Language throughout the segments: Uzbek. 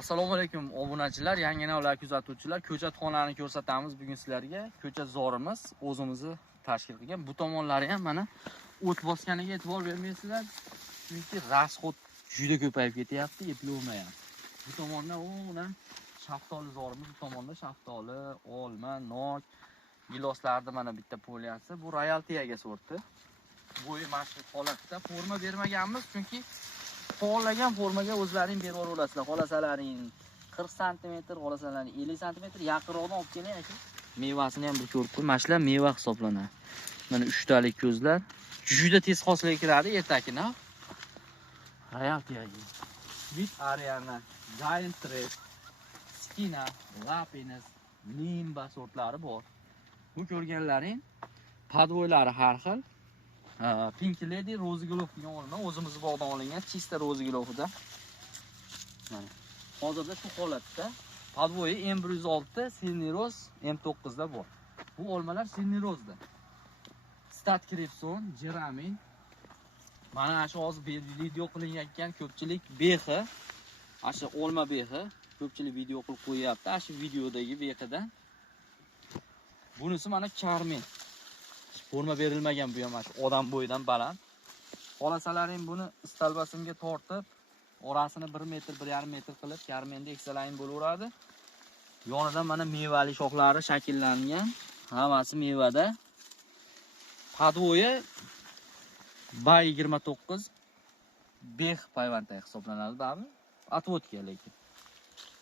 Assalomu alaykum obunachilar, yangi navlar kuzatuvchilar. Ko'chatxonani ko'rsatamiz bugun sizlarga. Ko'chatzorimiz o'zimizni tashkil qilgan. Bu tomonlari ham mana o't bosganiga e'tibor bermaysizlar. Chunki rasxod juda ko'payib ketyapti, eplolmayapti. Bu tomonda o'na shaftoli zorimiz, bu tomonda shaftoli, olma, nok, giloslarni mana bitta poliyasi. Bu royaltiyaga sorti. Bo'yi mashhur holatda forma bermaganmiz, chunki xohlagan formaga o'zlaring berib olasizlar. Xohlasalaring 40 sm, xohlasalaring 50 sm yaqinroqdan olib keling aka. Mevasini ham bir ko'rib qo'y. Mana shular meva hisoblanadi. Mana 3 talik ko'zlar. Juda tez hosilga kiradi ertakini. Royaltiyaga. Bit Ariana, Giant Trap, Skina, Lapines, Nimba sortlari bor. Bu ko'rganlaring podvoylari har xil. Pink Lady Rozigulov degan olma o'zimizni bog'dan olingan chista Rozigulovda. Mana hozirda shu holatda podvoyi M106, Silniroz M9 da bor. Bu olmalar Silnirozda. Stat Kripson, Jeramin. Mana shu hozir video qilinayotgan ko'pchilik behi, shu olma behi ko'pchilik video qilib qo'yapti. Shu videodagi behidan. Bunisi mana Carmen. Forma berilmagan bu ham odam bo'yidan baland. Xohlasalaring buni istalbasimga tortib, orasini 1 metr, 1,5 metr qilib Carmen'da eksalayn bo'laveradi. Yonidan mana mevali shoxlari shakllangan. Hammasi mevada. Podvoyi Bay 29 bex payvanda hisoblanadi, babi. Atvodka lekin.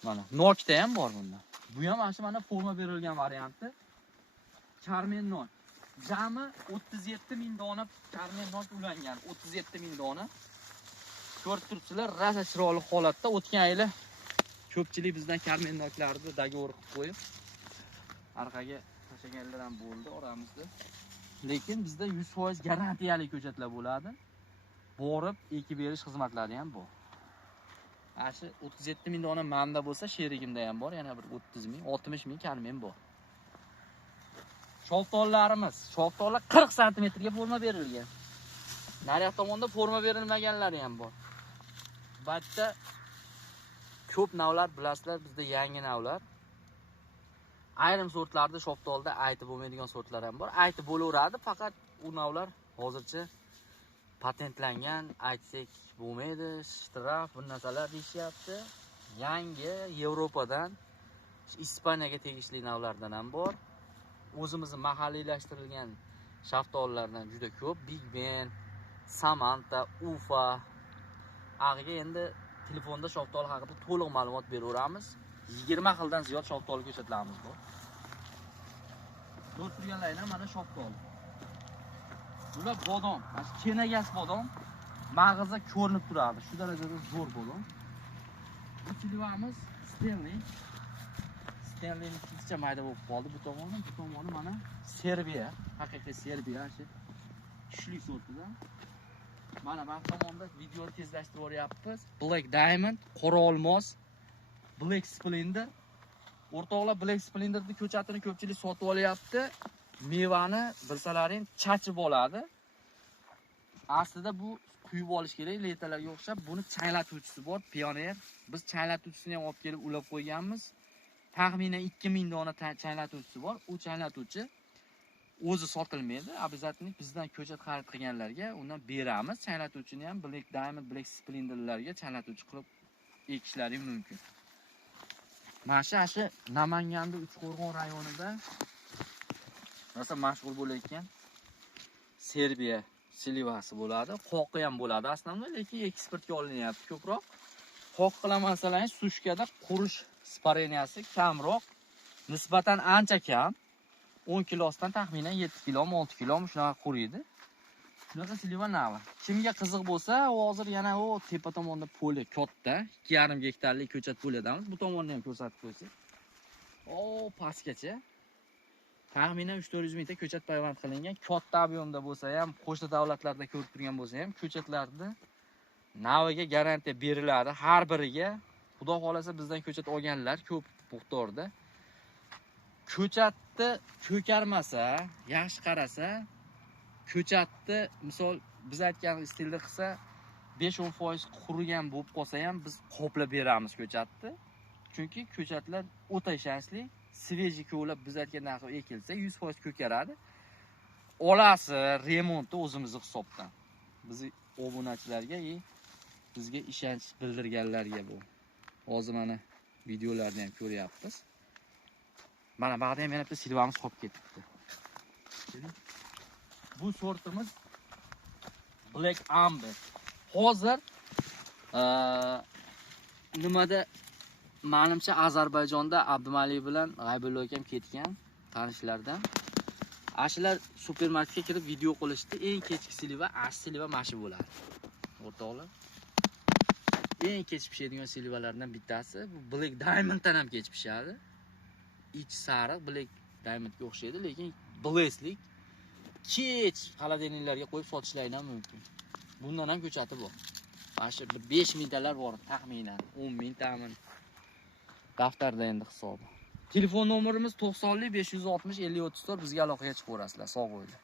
Mana nokda ham bor bunda. Bu ham mana forma berilgan varianti. Carmen nok. Jami 37 ming dona Carmen nok ulangan. 37 ming dona. Ko'rib turibsizlar, rosa chiroyli holatda. O'tgan yili ko'pchilik bizdan Carmen noklarni dogovor qilib qo'yib orqaga tashlaganlar ham bo'ldi oramizda. Lekin bizda 100% garantiyali ko'chatlar bo'ladi. Borib ekib berish xizmatlari ham bor. Ashi 37 ming dona manda bo'lsa, sherigimda ham bor, yana bir 30 ming, 60 ming Carmen bor. Shaftollarimiz, shaftollar 40 sm ga forma berilgan. Nariyoq tomonda forma berilmaganlari ham bor. Batda ko'p navlar bilasizlar, bizda yangi navlar. Ayrim sortlarda shaftolda aytib bo'lmaydigan sortlar ham bor. Aytib bo'laveradi, faqat u navlar hozircha patentlangan, aytsak bo'lmaydi, shtraf, bu narsalar deyishyapti. Yangi Yevropadan, Ispaniyaga tegishli navlardan ham bor. O'zimizning mahalliylashtirilgan shaftollardan juda ko'p. Big Ben, Samantha, Ufa. Ag'iga endi telefonda shaftol haqida to'liq ma'lumot beraveramiz. 20 xildan ziyod shaftol ko'rsatlarimiz bor. Ko'rib turganlaringlar mana shaftol. Bular bodom, mana kenagas bodom. Mag'izda ko'rinib turadi. Shu darajada zo'r bodom. Bu silvamiz Stanley. Stanley'ning kichcha mayda bo'lib qoldi bu tomoni mana Serbiya, haqiqiy Serbiya shu kuchli sortida. Mana bu tomonda videoni tezlashtirib o'ryapmiz. Black Diamond, qora olmos, Black Splendor. O'rtoqlar Black Splendorning ko'chatini ko'pchilik sotib olyapti. Mevani bilsalaring chachib oladi. Aslida bu quyib olish kerak, letalarga o'xshab. Buni changlatuvchisi bor, Pioneer. Biz changlatuvchisini ham olib kelib ulab qo'yganmiz. Taxminan 2000 dona changlatuvchisi bor. U changlatuvchi o'zi sotilmaydi. Обязательно bizdan ko'chat xarid qilganlarga undan beramiz. Changlatuvchini ham Black Diamond, Black Splendorlarga changlatuvchi qilib ekishlari mumkin. Mana shu Namanganda Uchqo'rg'on rayonida rosa mashhur bo'layotgan Serbiya silivasi bo'ladi. Qoqi ham bo'ladi aslida, lekin eksportga olinyapti ko'proq. Qoq qilaman masalan, sushkada qurish spareniyasi kamroq, nisbatan ancha kam. 10 kilosidan taxminan 7 kilo, 6 kilo shunaqa quriydi. Shunaqa siliva navi. Kimga qiziq bo'lsa, hozir yana o tepa tomonda poli katta, 2,5 gektarlik ko'chat polidamiz. Bu tomonni ham ko'rsatib qo'ysak. O pastgacha. Taxminan 3-400 mingta ko'chat payvand qilingan. Katta ob'yomda bo'lsa ham, qo'shni davlatlarda ko'rib turgan bo'lsa ham, ko'chatlarni naviga garantiya beriladi har biriga. Xudo xolasa bizdan ko'chat olganlar ko'p miqdorda. Ko'chatni ko'karmasa, yaxshi qarasa, ko'chatni misol biz aytgan stilda qilsa 5-10% qurigan bo'lib qolsa ham biz qoplab beramiz ko'chatni. Chunki ko'chatlar o'ta ishonchli, sveji ko'lab biz aytgan narxa ekilsa 100% ko'karadi. Olasi, remonti o'zimizning hisobdan. Biz obunachilarga bizga ishonch bildirganlarga bu. Hozir mana videolarni ham ko'ryapmiz. Mana bu yerda ham yana bitta silvamiz qolib ketibdi. Bu sortimiz Black Amber. Hozir nimada menimcha Ozarbayjonda Abdumalik bilan G'aybulla akam ketgan tanishlardan. Ashular supermarketga kirib video qilishdi. Eng kechki silva, silva mashi bo'ladi. O'rtoqlar. Eng kech pishadigan silvalardan bittasi bu Black Diamonddan ham kech pishadi. Ich sariq Black Diamondga o'xshaydi, lekin bleslik kech xolodilniklarga qo'yib sotishlari ham mumkin. Bundan ham ko'chati bor. Mana shu 5 mingtalar bor taxminan, 10 mingtami. Daftarda endi hisobi. Telefon nomerimiz 90 560 50 34, bizga aloqaga chiqaverasizlar. Sog' bo'linglar.